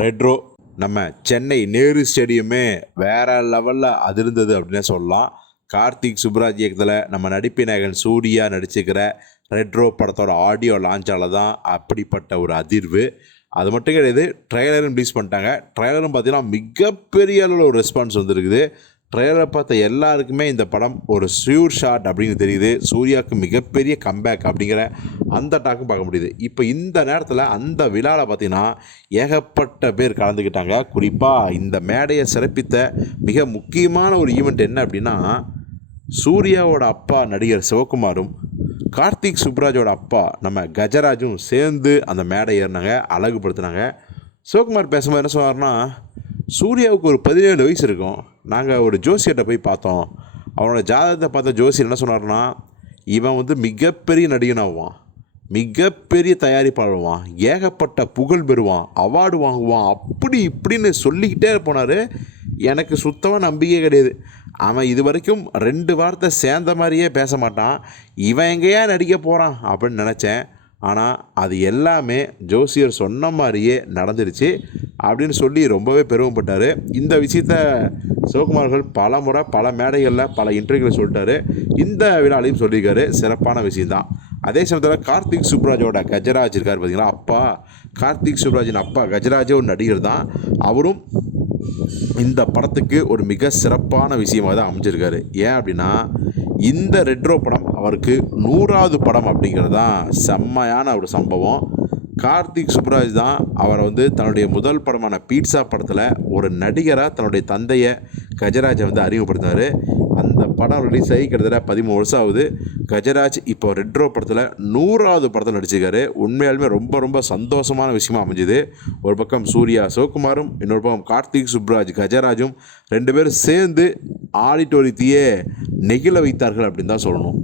Retro நம்ம சென்னை நேரு ஸ்டேடியமே வேற லெவலில் அதிர்ந்தது அப்படின்னே சொல்லலாம். கார்த்திக் சுப்ராஜ் இயக்கத்தில் நம்ம நடிப்பு நாயகன் சூர்யா நடிச்சுக்கிற ரெட்ரோ படத்தோட ஆடியோ லான்ச்சால தான் அப்படிப்பட்ட ஒரு அதிர்வு. அது மட்டும் கிடையாது ட்ரெய்லரும் ரிலீஸ் பண்ணிட்டாங்க. ட்ரெய்லரும் பார்த்தீங்கன்னா மிகப்பெரிய அளவில் ஒரு ரெஸ்பான்ஸ் வந்திருக்குது. ட்ரெய்லரை பார்த்த எல்லாருக்குமே இந்த படம் ஒரு ஷியூர் ஷாட் அப்படின்னு தெரியுது. சூர்யாவுக்கு மிகப்பெரிய கம்பேக் அப்படிங்கிற அந்த டாக்கும் பார்க்க முடியுது. இப்போ இந்த நேரத்தில் அந்த விழாவில் பார்த்தீங்கன்னா ஏகப்பட்ட பேர் கலந்துக்கிட்டாங்க. குறிப்பாக இந்த மேடையை சிறப்பித்த மிக முக்கியமான ஒரு ஈவெண்ட் என்ன அப்படின்னா சூர்யாவோட அப்பா நடிகர் சிவகுமாரும் கார்த்திக் சுப்ராஜோட அப்பா நம்ம கஜராஜும் சேர்ந்து அந்த மேடை ஏறினாங்க அழகுபடுத்தினாங்க. சிவகுமார் பேசும்போது என்ன சொன்னார்னா சூர்யாவுக்கு ஒரு பதினேழு வயசு இருக்கும். நாங்கள் ஒரு ஜோசியர்கிட்ட போய் பார்த்தோம். அவனோட ஜாதகத்தை பார்த்த ஜோசியர் என்ன சொன்னார்னா இவன் வந்து மிகப்பெரிய நடிகனாகுவான் மிகப்பெரிய தயாரிப்பாளருவான் ஏகப்பட்ட புகழ் பெறுவான். அவார்டு வாங்குவான். அப்படி இப்படின்னு சொல்லிக்கிட்டே போனார். எனக்கு சுத்தமாக நம்பிக்கை கிடையாது. அவன் இது வரைக்கும் ரெண்டு வார்த்தை சேர்ந்த மாதிரியே பேச மாட்டான். இவன் எங்கேயா நடிக்க போகிறான் அப்படின்னு நினச்சேன். ஆனால் அது எல்லாமே ஜோசியர் சொன்ன மாதிரியே நடந்துருச்சு. அப்படின்னு சொல்லி ரொம்பவே பெருமைப்பட்டார் இந்த விஷயத்த சிவகுமார்கள் பல முறை பல மேடைகளில் பல இன்டர்வியூவில் சொல்லிட்டாரு. இந்த விழாலையும் சொல்லியிருக்காரு. சிறப்பான விஷயந்தான் அதே சமயத்தில் கார்த்திக் சுப்ராஜோட கஜராஜ் இருக்கார் பார்த்தீங்களா அப்பா கார்த்திக் சுப்ராஜின் அப்பா கஜராஜே ஒரு நடிகர் தான். அவரும் இந்த படத்துக்கு ஒரு மிக சிறப்பான விஷயமாக தான் அமைஞ்சிருக்காரு. ஏன் அப்படின்னா இந்த ரெட்ரோ படம் அவருக்கு நூறாவது படம் அப்படிங்கிறது தான் செம்மையான ஒரு சம்பவம். கார்த்திக் சுப்ராஜ் தான் அவரை வந்து தன்னுடைய முதல் படமான பீட்சா படத்தில் ஒரு நடிகராக தன்னுடைய தந்தையை கஜராஜை வந்து அறிமுகப்படுத்தினார். அந்த படம் ரிலீஸ் ஆகி கிட்டத்தட்ட பதிமூணு வருஷம் ஆகுது. கஜராஜ் இப்போ ரெட்ரோ படத்தில் நூறாவது படத்தில் நடிச்சிருக்காரு. உண்மையாலுமே ரொம்ப ரொம்ப சந்தோஷமான விஷயமா அமைஞ்சுது. ஒரு பக்கம் சூர்யா சிவகுமாரும் இன்னொரு பக்கம் கார்த்திக் சுப்ராஜ் கஜராஜும் ரெண்டு பேரும் சேர்ந்து ஆடிட்டோரியத்தையே நெகிழ வைத்தார்கள் அப்படின்னு தான் சொல்லணும்.